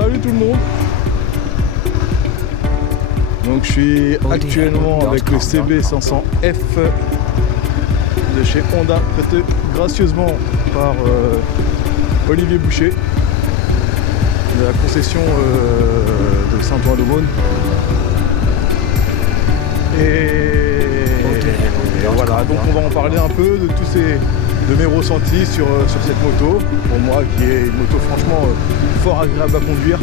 Salut tout le monde. Donc je suis actuellement avec le CB500F de chez Honda, prêté gracieusement par Olivier Boucher de la concession de Saint-Ouen-d'Aumône. Et voilà, donc on va en parler un peu de mes ressentis sur cette moto, pour moi qui est une moto franchement fort agréable à conduire.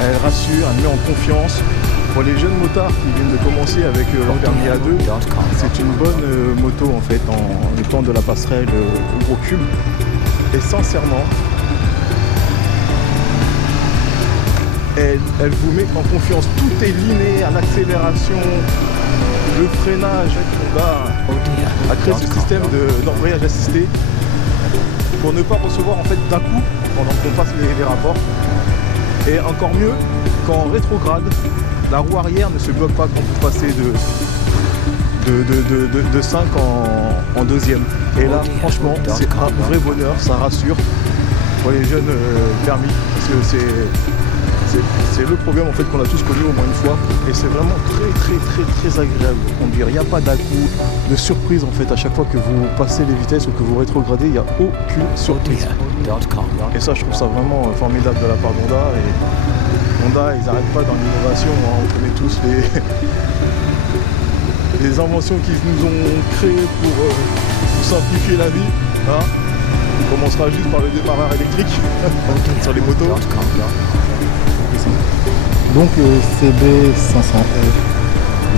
Elle rassure, elle met en confiance. Pour les jeunes motards qui viennent de commencer avec leur permis A2, c'est une bonne moto en fait, en étant de la passerelle au gros cube. Et sincèrement, elle vous met en confiance. Tout est linéaire, l'accélération, le freinage. Honda a créé ce système d'embrayage assisté pour ne pas recevoir en fait d'un coup pendant qu'on passe les rapports. Et encore mieux, quand en rétrograde, la roue arrière ne se bloque pas quand vous passez de 5 en deuxième. Et là, franchement, c'est un vrai bonheur, ça rassure pour les jeunes permis, parce que c'est le problème en fait qu'on a tous connu au moins une fois, et c'est vraiment très agréable de conduire. Il n'y a pas d'à-coup, de surprise en fait à chaque fois que vous passez les vitesses ou que vous rétrogradez, il n'y a aucune surprise. Et ça, je trouve ça vraiment formidable de la part d'Honda. Et Honda, ils n'arrêtent pas dans l'innovation, hein. On connaît tous les inventions qu'ils nous ont créées pour simplifier la vie. Hein. On commencera juste par le démarreur électrique sur les motos. Donc CB500F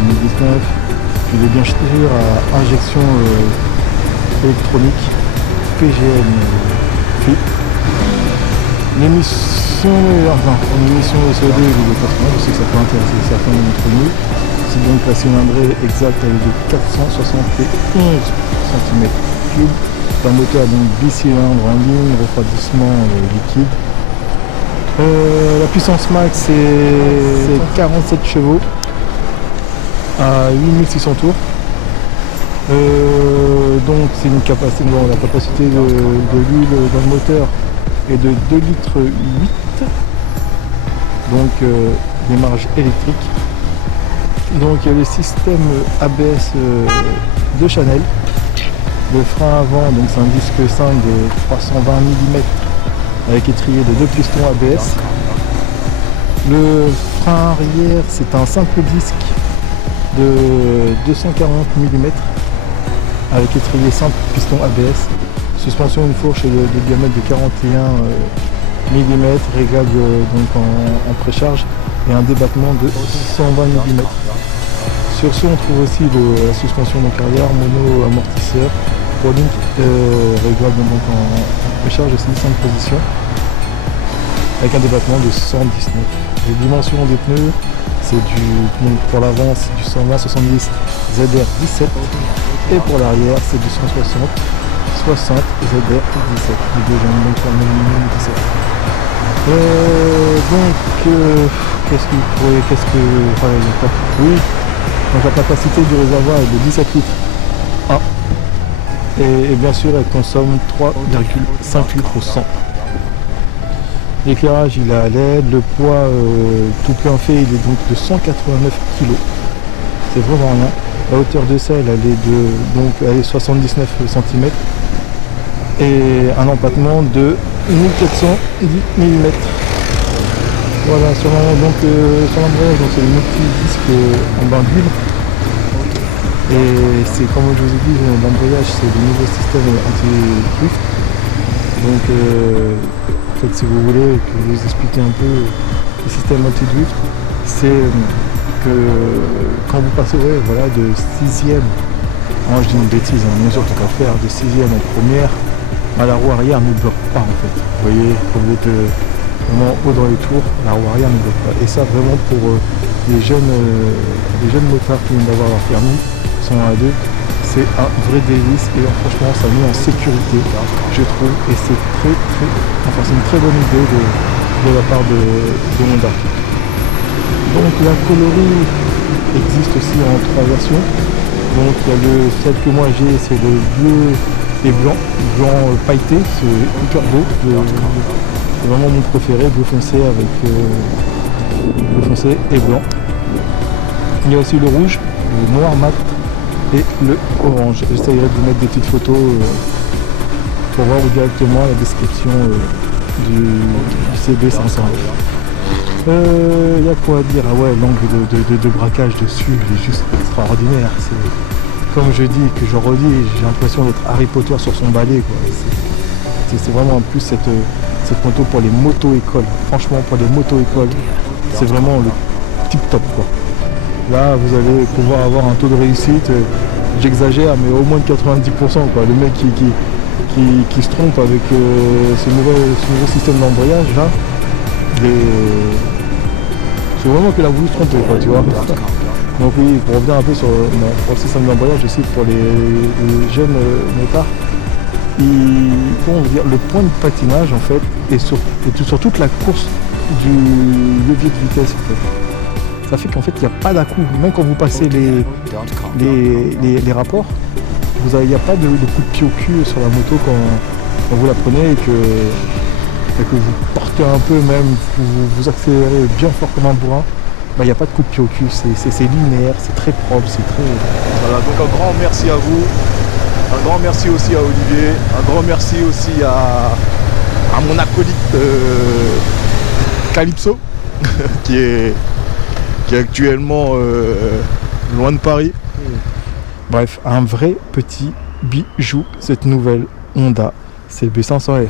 2019, il est bien sûr à injection électronique PGM FIP. L'émission de CO2 est de 80, je sais que ça peut intéresser certains d'entre nous. C'est donc la cylindrée exacte avec de 471 cm3. Un moteur donc bicylindre en ligne, refroidissement liquide. La puissance max c'est 47 chevaux à 8600 tours. Donc c'est une capacité, la capacité de l'huile dans le moteur est de 2 litres 8. Donc démarrage électrique. Donc il y a le système ABS de Chanel. Le frein avant, donc c'est un disque 5 de 320 mm avec étrier de 2 pistons ABS. Le frein arrière, c'est un simple disque de 240 mm avec étrier simple piston ABS. Suspension une fourche de diamètre de 41 mm, réglable donc en précharge, et un débattement de 120 mm. Sur ce, on trouve aussi la suspension donc arrière, mono amortisseur, rolling, réglable donc en précharge de 5 positions, avec un débattement de 119. Les dimensions des pneus, c'est donc pour l'avant c'est du 120-70 ZR17, et pour l'arrière c'est du 160-60 ZR17. Les deux jambes donc pour le minimum 17. Donc la capacité du réservoir est de 17 litres 1. Et bien sûr elle consomme 3,5 litres au 100. L'éclairage il est à LED, le poids tout plein fait il est donc de 189 kg. C'est vraiment rien. La hauteur de selle elle est 79 cm et un empattement de 1410 mm. Voilà, sur l'embrayage, c'est le multi-disque en bain d'huile. Et c'est comme je vous ai dit, l'embrayage c'est le nouveau système anti-drift. Donc en fait, si vous voulez que je vous explique un peu le système anti-drift, c'est que quand vous passez de 6ème, je dis une bêtise, bien sûr tout à faire, de 6ème en première, la roue arrière ne bloque pas en fait. Vous voyez, quand vous êtes vraiment haut dans les tours, la roue arrière ne bloque pas. Et ça vraiment pour les jeunes motards qui viennent d'avoir leur permis, sont à deux, c'est un vrai délice et franchement ça met en sécurité, je trouve, et c'est c'est une très bonne idée de la part de Honda. Donc la coloris existe aussi en 3 versions. Donc il y a celle que moi j'ai, c'est le bleu et blanc pailleté, c'est hyper beau. C'est vraiment mon préféré, bleu foncé avec bleu foncé et blanc. Il y a aussi le rouge, le noir mat et le orange. J'essaierai de vous mettre des petites photos pour voir directement la description du CB500. Il y a quoi à dire? Ah ouais, l'angle de braquage dessus, il est juste extraordinaire. Comme je dis, que je redis, j'ai l'impression d'être Harry Potter sur son balai, quoi. C'est vraiment en plus cette moto pour les moto-écoles. Franchement, pour les moto-écoles, c'est vraiment le tip top, quoi. Là, vous allez pouvoir avoir un taux de réussite, j'exagère, mais au moins de 90%, quoi. Le mec qui se trompe avec ce nouveau système d'embrayage, là, c'est vraiment qu'il a voulu se tromper, quoi, tu vois. Donc oui, pour revenir un peu sur le système d'embrayage aussi pour les jeunes motards, le point de patinage en fait est sur toute la course du levier de vitesse en fait. Ça fait qu'en fait il n'y a pas d'à-coup, même quand vous passez les rapports, il n'y a pas de coup de pied au cul sur la moto quand vous la prenez et que vous portez un peu même, vous accélérez bien fort comme un bourrin. Il n'y a pas de coup de pied au cul, c'est linéaire, c'est très propre, c'est très... Voilà, donc un grand merci à vous, un grand merci aussi à Olivier, un grand merci aussi à mon acolyte Calypso, qui est actuellement loin de Paris. Bref, un vrai petit bijou, cette nouvelle Honda CB500F.